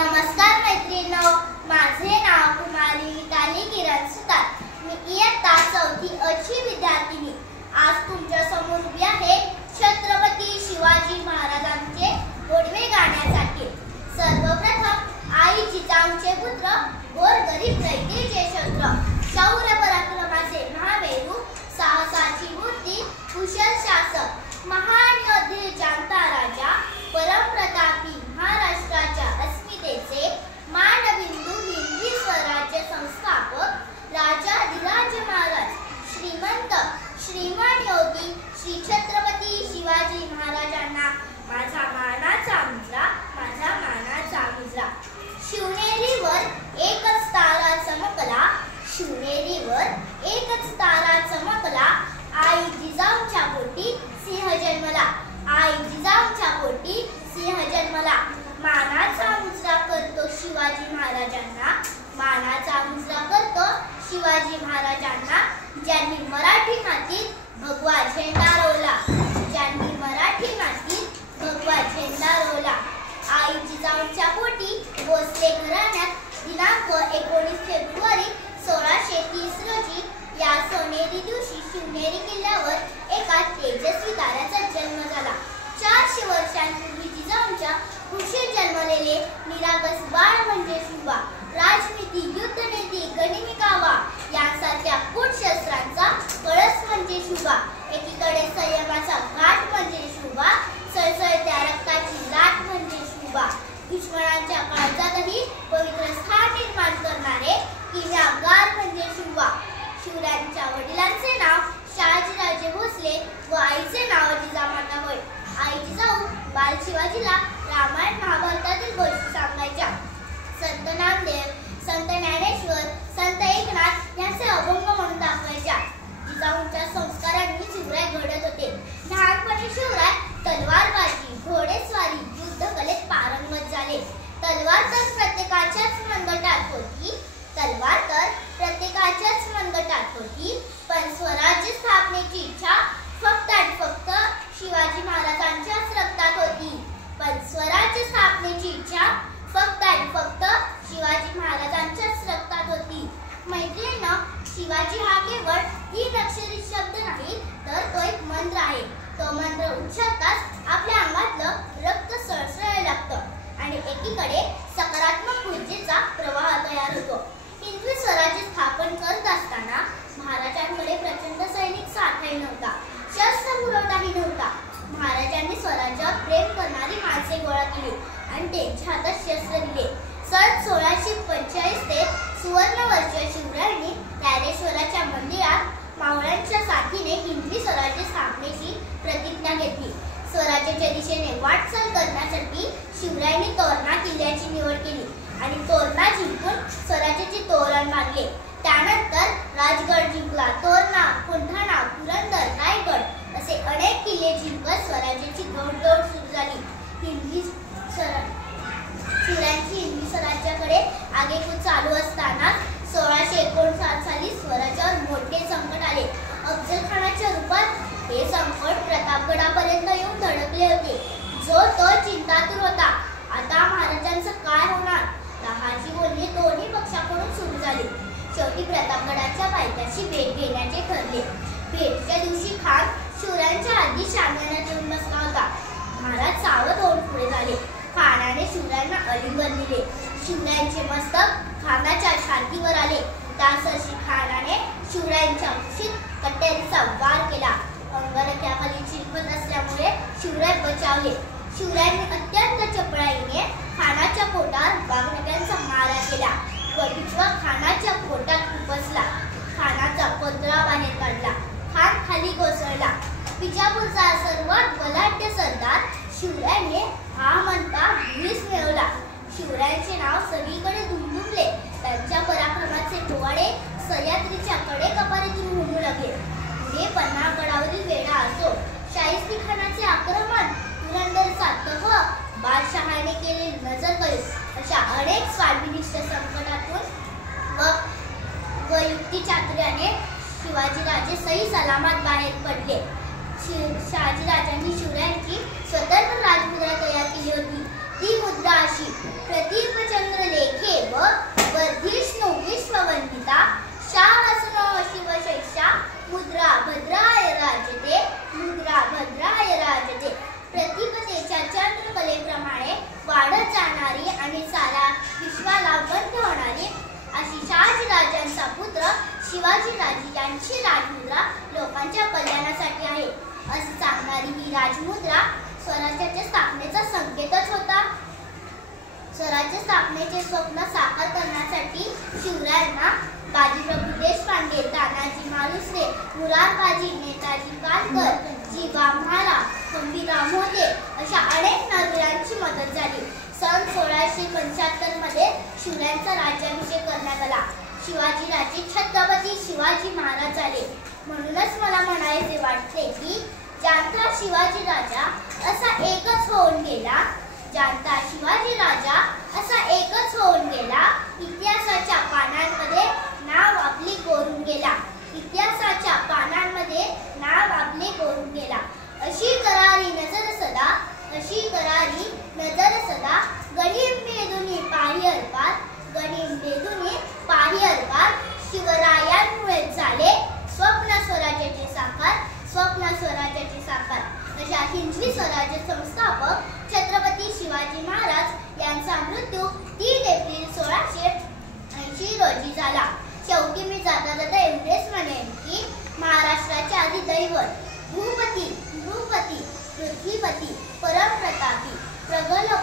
नमस्कार मैत्रिणींनो, माझे नाव कुमारी मिताली किरण सुतार. मी इयत्ता 4थी अची विद्यार्थिनी. आज तुमच्या समोर उभी आहे छत्रपती शिवाजी महाराजांचे गोडवे गाण्यासाठी. सर्वप्रथम आई जिजाऊंचे पुत्र, गोरगरीब रयतेचे शस्त्र, शौर्य पराक्रमाचे महामेरू, साहसाची मूर्ती, कुशल शासक, महान योद्धे जाणता राजा, परमप्रतापी महाराष्ट्राच्या अस्मितेचे मानबिंदू, हिंदवी स्वराज्य संस्थापक, राजाधिराज महाराज, श्रीमंत श्रीमान योगी श्री छत्रपती शिवाजी महाराजांना माझा मानाचा मुजरा, माझा मानाचा मुजरा. शिवनेरीवर एकच तारा चमकला, शिवनेरीवर एकच तारा चमकला, आई जिजाऊंच्या पोटी सिंह जन्मला, आई जिजाऊंच्या पोटी सिंह जन्मला. मानाचा मुजरा करतो शिवाजी महाराजांना, मानाचा मुजरा करतो शिवाजी महाराजांना. ज्यांनी मराठी मातीत भगवा झेंडा रोवला, ज्यांनी मराठी मातीत भगवा झेंडा रोवला. आई जिजाऊंच्या पोटी भोसले घराण्यात दिनांक 19 फेब्रुवारी 1630 रोजी या सोनेरी दिवशी शिवनेरी किल्ल्यावर एका तेजस्वी ताऱ्याचा जन्म झाला. 400 वर्षांपूर्वी जिजाऊंच्या कुशीत जन्मलेले निरागस बाळ म्हणजे शिवबा. राजनीती, युद्धनीती, गनिमिकावा यांसारख्या कूटशस्त्रांचा कळस म्हणजे शिवबा. एकीकडे संयमाचा घाट म्हणजे शिवबा, सळसळत्या रक्ताची लाट म्हणजे शिवबा. दुश्मनांच्या काळजातही पवित्र स्थान निर्माण करणारे किल्लागार म्हणजे शिवबा. शिवरायांच्या वडिलांचे नाव शहाजीराजे भोसले व आईचे नाव जिजामाता होय. आई जिजाऊ बाल शिवाजीला रामायण महाभारतातील गोष्टी सांगायच्या. संत नामदेव, संत ज्ञानेश्वर, संत एकनाथ यांचे अभंग म्हणून दाखवायच्या. जिजाऊंच्या संस्कारांनी शिवराय घडत होते. लहानपणी शिवराय तलवारबाजी, घोडेस्वारी, युद्धकलेत पारंगत झाले. तलवार तर प्रत्येकाच्याच मनगटात होती, तलवार तर प्रत्येकाच्याच मनगटात होती. पण स्वराज्य स्थापनेची इच्छा फक्त आणि फक्त शिवाजी महाराजांच्याच रक्तात होती. पण स्वराज्य स्थापनेची इच्छा फक्त आणि फक्त शिवाजी महाराजांच्याच रक्तात होती. मैत्रिणींनो, शिवाजी हा केवळ 3 अक्षरी शब्द नाही, तर तो एक मंत्र आहे. तो मंत्र उच्चारताच आपल्या अंगातलं रक्त सळसळायला लागतं आणि एकीकडे सकारात्मक ऊर्जेचा प्रवाह तयार होतो. हिंदवी स्वराज्य स्थापन करत असताना महाराजांकडे प्रचंड सैनिक साठाही नव्हता, शस्त्र पुरवठाही नव्हता. महाराजांनी स्वराज्यावर प्रेम करणारी माणसे गोळा केली आणि त्यांच्या हातात शस्त्र दिले. सन 1645 ते सुवर्णवर्ष शिवरायांनी ज्ञानेश्वराच्या मंदिरात मावळ्यांच्या साथीने हिंदवी स्वराज्य स्थापनेची प्रतिज्ञा घेतली. स्वराज्याच्या दिशेने वाटचाल करण्यासाठी शिवरायांनी तोरणा किल्ल्याची निवड केली आणि तोरणा जिंकून स्वराज्याचे तोरण बांधले. त्यानंतर राजगड जिंकला, तोरणा, कोंढाणा, पुरंदर, रायगड असे अनेक किल्ले जिंकत स्वराज्याची घोडदौड सुरू झाली. शिवरायांची हिंदवी स्वराज्याकडे आगेकूच चालू असताना 1659 साली स्वराज्यावर मोठे संकट आले. अफजल खानाच्या रूपात हे संकट प्रतापगडापर्यंत येऊन धडकले होते. जो तो चिंतातूर होता. आता महाराजांचं काय होणार? दहाची बोलणी दोन्ही पक्षाकडून सुरू झाली. शेवटी प्रतापगडाच्या पायथ्याशी भेट घेण्याचे ठरले. भेटीच्या दिवशी खान शिवरायांच्या आधी शांगण्यात येऊन बसला होता. महाराज सावध होऊन पुढे झाले. खानाने शिवरायांना आलिंगन दिले. शिवरायांचे मस्तक खानाच्या छातीवर आले. त्यासर्शी खानाने शिवरायांच्या कुशीत कट्यारीचा वार केला. अंगरख्याखाली चिरपत असल्यामुळे शिवराय बचावले. शिवरायांनी अत्यंत चपळाईने खानाच्या पोटावर वाघनट्यांचा मारा केला व पिशवा खानाच्या पोटात खुपसला. खानाचा पदरा बाहेर काढला. खान खाली कोसळला. विजापूरचा सर्वात बलाढ्य सरदार शिवरायांनी हा म्हणता धुळीस मिळवला. शिवरायांचे नाव सगळीकडे दुमदुमले. त्यांच्या पराक्रमाचे पोवाडे सह्याद्रीच्या कडेकपारीतून घुमू लागले. पुढे पन्हाळगडावरील वेढा असो, शाहिस्तेखानाचे आक्रमण, पुरंदरचा तह, बादशहाने केलेली नजरकैद अशा अनेक स्वाभिनिष्ठ संकटातून व युक्तिचातुर्याने शिवाजीराजे सही सलामत बाहेर पडले. शहाजीराजांनी शिवरायांची स्वतंत्र राजमुद्रा तयार केली होती. ती मुद्रा अशी प्रदीपचंद्र लेखे व वर्धिष्णू विश्ववंदिता शावसनो शिवशैषा मुद्रा भद्राय राजते मुद्रा भद्राय राजते. प्रतिपदेच्या चंद्रकलेप्रमाणे वाढत जाणारी आणि सारा विश्वाला बंद होणारी अशी शहाजीराजांचा पुत्र शिवाजीराजे यांची राजमुद्रा लोकांच्या कल्याणासाठी आहे असे सांगणारी ही राजमुद्रा स्वराज्याच्या स्थापनेचा संकेतच होता. स्वराज्य स्थापनेचे स्वप्न साकार करण्यासाठी शिवरायांना बाजीप्रभू देशपांडे, तानाजी मालुसरे, मुरारबाजी, नेताजी पालकर, जीवा म्हाला, खंबीराव मोहिते अशा अनेक नागरिकांची मदत झाली. सन 1675 मध्ये शिवरायांचा राज्याभिषेक करण्यात आला. शिवाजीराजे छत्रपती शिवाजी महाराज झाले. म्हणूनच मला म्हणायचे वाटते की ज्यांचा शिवाजी राजा असा एकच होऊन गेला, ज्यांचा शिवाजी राजा असा एकच होऊन गेला, इतिहासाच्या पानांमध्ये नाव आपले कोरून गेला, इतिहासाच्या पानांमध्ये नाव आपले कोरून गेला. अशी करारी नजर सदा, अशी करारी नजर सदा, गणिम बेदुनी पाही अर्पार, गणिम बेदुनी पाही अर्पार. शिवरायांमुळे झाले स्वप्न स्वराज्याचे साकार, स्वप्न स्वराज्याचे साकार. अशा हिंदवी स्वराज्य संस्थापक छत्रपती शिवाजी महाराज यांचा मृत्यू 3 एप्रिल 1680 रोजी झाला. शेवटी मी जाता जाता एवढेच म्हणेन की महाराष्ट्राचे अधिदैवत भूपती, नृपती, पृथ्वीपती, परमप्रतापी, प्रगल्भ